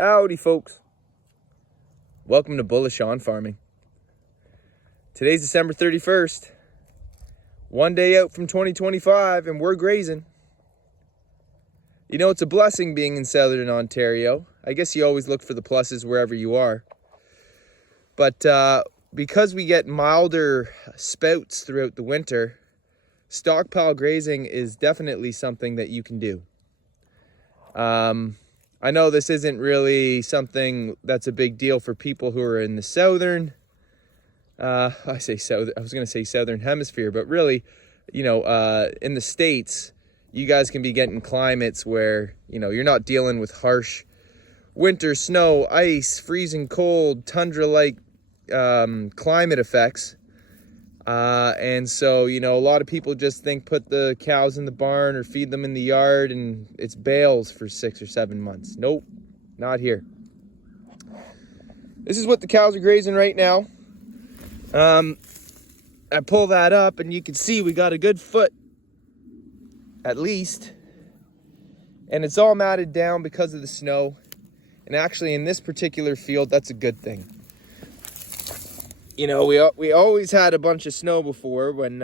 Howdy, folks. Welcome to Bullish on Farming. Today's December 31st. One day out from 2025, and we're grazing. You know, it's a blessing being in Southern Ontario. I guess you always look for the pluses wherever you are. But because we get milder spouts throughout the winter, stockpile grazing is definitely something that you can do. I know this isn't really something that's a big deal for people who are in the southern, I was going to say southern hemisphere, but really, you know, in the States, you guys can be getting climates where, you know, you're not dealing with harsh winter, snow, ice, freezing cold, tundra-like climate effects. And so, you know, a lot of people just think put the cows in the barn or feed them in the yard and it's bales for 6 or 7 months. Nope, not here. This is what the cows are grazing right now. I pull that up and you can see we got a good foot, at least. And it's all matted down because of the snow. And actually in this particular field, that's a good thing. You know, we always had a bunch of snow before when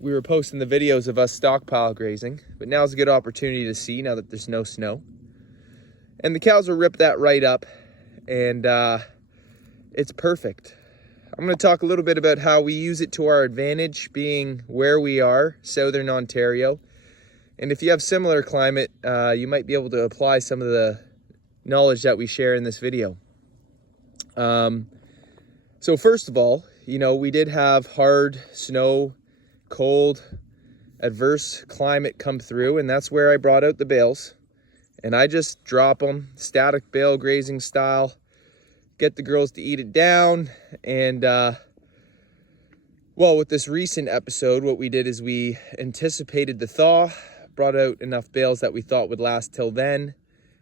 we were posting the videos of us stockpile grazing. But now's a good opportunity to see now that there's no snow. And the cows will rip that right up. And it's perfect. I'm going to talk a little bit about how we use it to our advantage, being where we are, Southern Ontario. And if you have similar climate, you might be able to apply some of the knowledge that we share in this video. So first of all, you know, we did have hard snow, cold, adverse climate come through, and that's where I brought out the bales. And I just drop them, static bale grazing style, get the girls to eat it down. And, well, with this recent episode, what we did is we anticipated the thaw, brought out enough bales that we thought would last till then.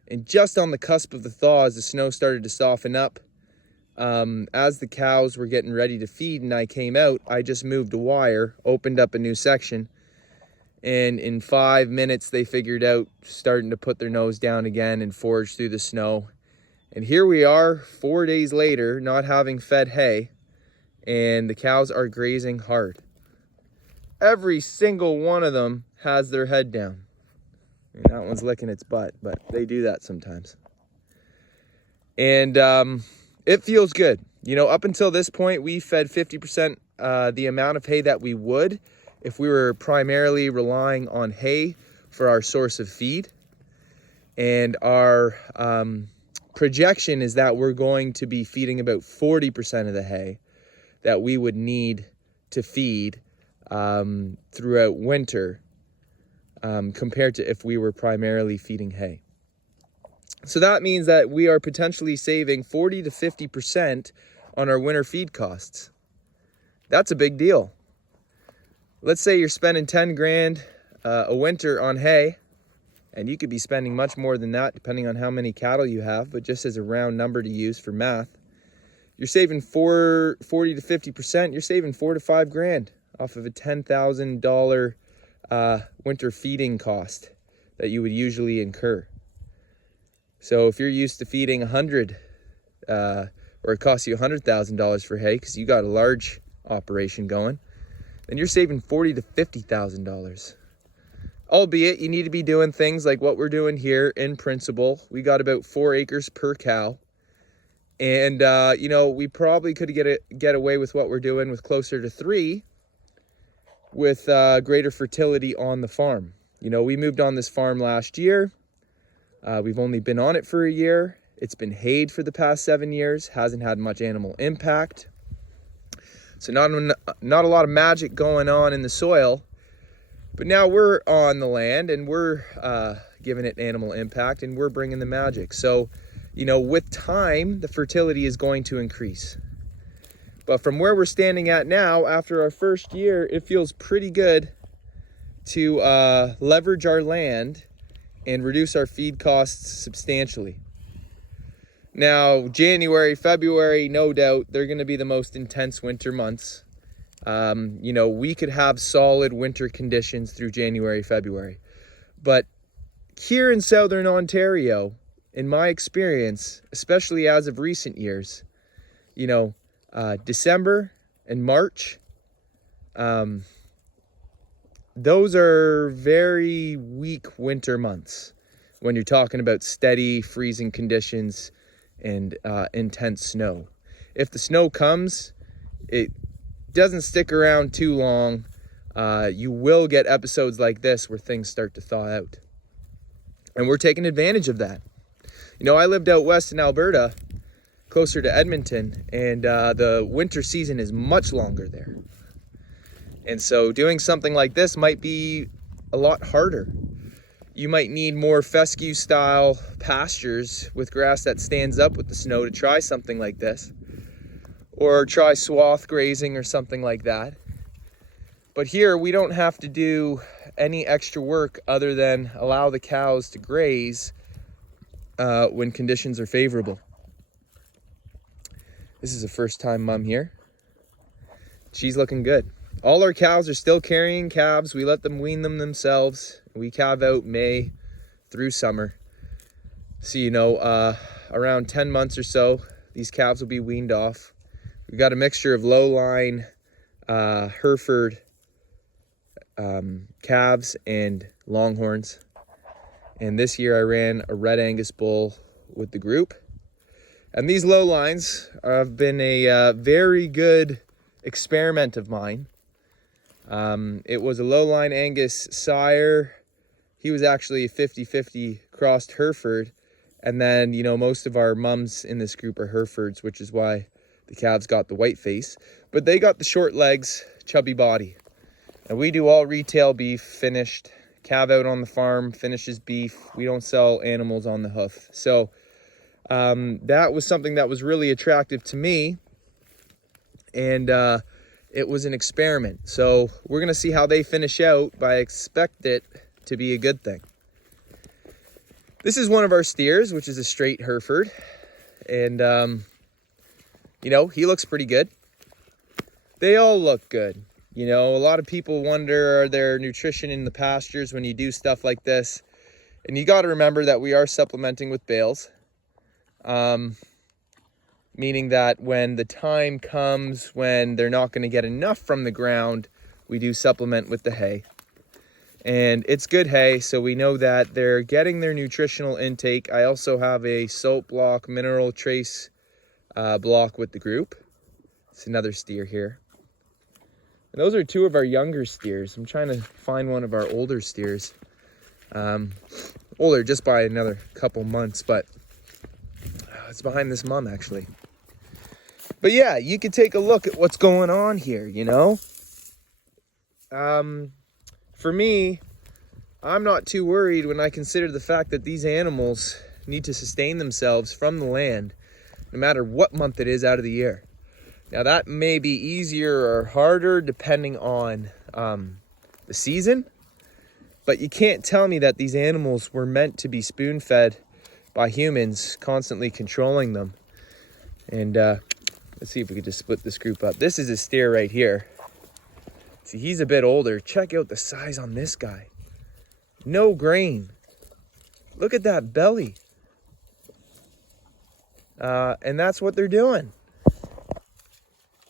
And just on the cusp of the thaw, as the snow started to soften up, as the cows were getting ready to feed and I came out, I just moved a wire, opened up a new section, and in 5 minutes they figured out starting to put their nose down again and forage through the snow. And here we are 4 days later, not having fed hay, and the cows are grazing hard. Every single one of them has their head down. And that one's licking its butt, but they do that sometimes. And it feels good. You know, up until this point, we fed 50% the amount of hay that we would if we were primarily relying on hay for our source of feed. And our projection is that we're going to be feeding about 40% of the hay that we would need to feed throughout winter compared to if we were primarily feeding hay. So that means that we are potentially saving 40 to 50% on our winter feed costs. That's a big deal. Let's say you're spending 10 grand a winter on hay, and you could be spending much more than that depending on how many cattle you have, but just as a round number to use for math, you're saving 40 to 50%, you're saving 4 to 5 grand off of a $10,000 winter feeding cost that you would usually incur. So if you're used to feeding 100, or it costs you $100,000 for hay because you got a large operation going, then you're saving $40,000 to $50,000. Albeit you need to be doing things like what we're doing here in principle. We got about 4 acres per cow. And, you know, we probably could get away with what we're doing with closer to 3 with greater fertility on the farm. You know, we moved on this farm last year. We've only been on it for a year. It's been hayed for the past 7 years. Hasn't had much animal impact. So not a lot of magic going on in the soil. But now we're on the land and we're giving it animal impact and we're bringing the magic. So, you know, with time, the fertility is going to increase. But from where we're standing at now, after our first year, it feels pretty good to leverage our land and reduce our feed costs substantially. Now, January, February, no doubt, they're going to be the most intense winter months. You know, we could have solid winter conditions through January, February. But here in Southern Ontario, in my experience, especially as of recent years, December and March, those are very weak winter months when you're talking about steady freezing conditions and intense snow. If the snow comes, it doesn't stick around too long. You will get episodes like this where things start to thaw out. And we're taking advantage of that. I lived out west in Alberta, closer to Edmonton, and the winter season is much longer there. And so doing something like this might be a lot harder. You might need more fescue style pastures with grass that stands up with the snow to try something like this. Or try swath grazing or something like that. But here we don't have to do any extra work other than allow the cows to graze when conditions are favorable. This is a first-time mom here. She's looking good. All our cows are still carrying calves. We let them wean them themselves. We calve out May through summer. So, around 10 months or so, these calves will be weaned off. We've got a mixture of low-line Hereford calves and longhorns. And this year I ran a red Angus bull with the group. And these low lines have been a very good experiment of mine. It was a low-line Angus sire. He was actually a 50-50 crossed Hereford. And then, most of our mums in this group are Herefords, which is why the calves got the white face. But they got the short legs, chubby body. And we do all retail beef, finished. Calve out on the farm, finishes beef. We don't sell animals on the hoof. So that was something that was really attractive to me. And it was an experiment. So we're going to see how they finish out, but I expect it to be a good thing. This is one of our steers, which is a straight Hereford. And, he looks pretty good. They all look good. A lot of people wonder, are there nutrition in the pastures when you do stuff like this? And you got to remember that we are supplementing with bales. Meaning that when the time comes when they're not going to get enough from the ground, we do supplement with the hay. And it's good hay, so we know that they're getting their nutritional intake. I also have a soap block, mineral trace block with the group. It's another steer here. And those are two of our younger steers. I'm trying to find one of our older steers. Older just by another couple months, but it's behind this mom actually. But yeah, you could take a look at what's going on here, For me, I'm not too worried when I consider the fact that these animals need to sustain themselves from the land, no matter what month it is out of the year. Now that may be easier or harder depending on the season, but you can't tell me that these animals were meant to be spoon-fed by humans, constantly controlling them. And let's see if we could just split this group up. This is a steer right here. See, he's a bit older. Check out the size on this guy. No grain. Look at that belly. And that's what they're doing.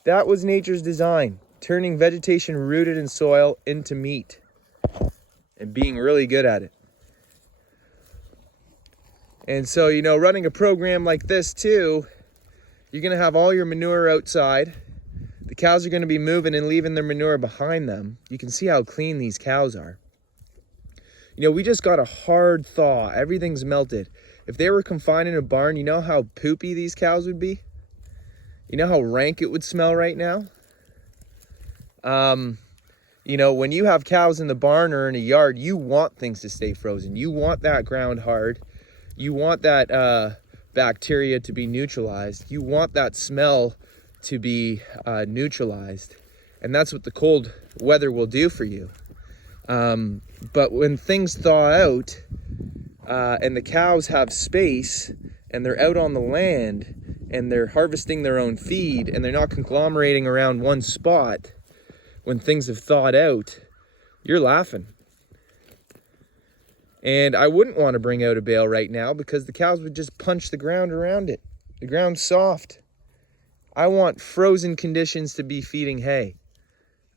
That was nature's design, turning vegetation rooted in soil into meat and being really good at it. And so, running a program like this too, you're going to have all your manure outside. The cows are going to be moving and leaving their manure behind them. You can see how clean these cows are. We just got a hard thaw. Everything's melted. If they were confined in a barn, you know how poopy these cows would be? You know how rank it would smell right now? When you have cows in the barn or in a yard, you want things to stay frozen. You want that ground hard. You want that bacteria to be neutralized. You want that smell to be neutralized. And that's what the cold weather will do for you. But when things thaw out and the cows have space and they're out on the land and they're harvesting their own feed and they're not conglomerating around one spot, when things have thawed out, you're laughing. And I wouldn't want to bring out a bale right now because the cows would just punch the ground around it. The ground's soft. I want frozen conditions to be feeding hay.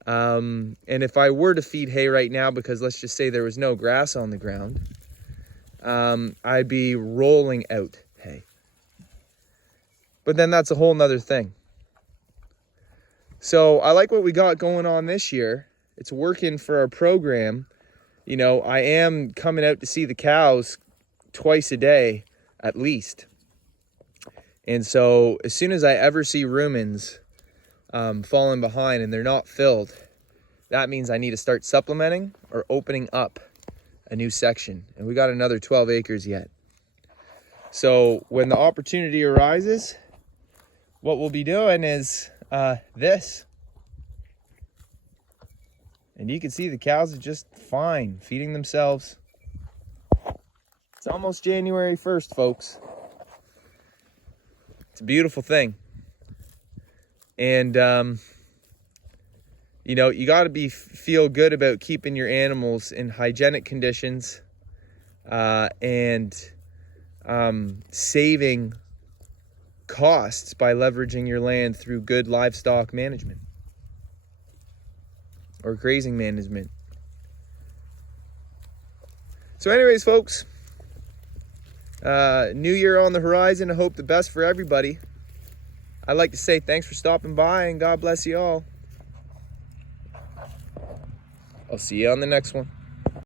And if I were to feed hay right now, because let's just say there was no grass on the ground, I'd be rolling out hay. But then that's a whole nother thing. So I like what we got going on this year. It's working for our program. You know, I am coming out to see the cows twice a day at least. And so as soon as I ever see rumens falling behind and they're not filled, that means I need to start supplementing or opening up a new section. And we got another 12 acres yet. So when the opportunity arises, what we'll be doing is this. And you can see the cows are just fine, feeding themselves. It's almost January 1st, folks. It's a beautiful thing. And, you know, you got to feel good about keeping your animals in hygienic conditions and saving costs by leveraging your land through good livestock management or grazing management. So anyways, folks, new year on the horizon. I hope the best for everybody. I'd like to say thanks for stopping by and God bless you all. I'll see you on the next one.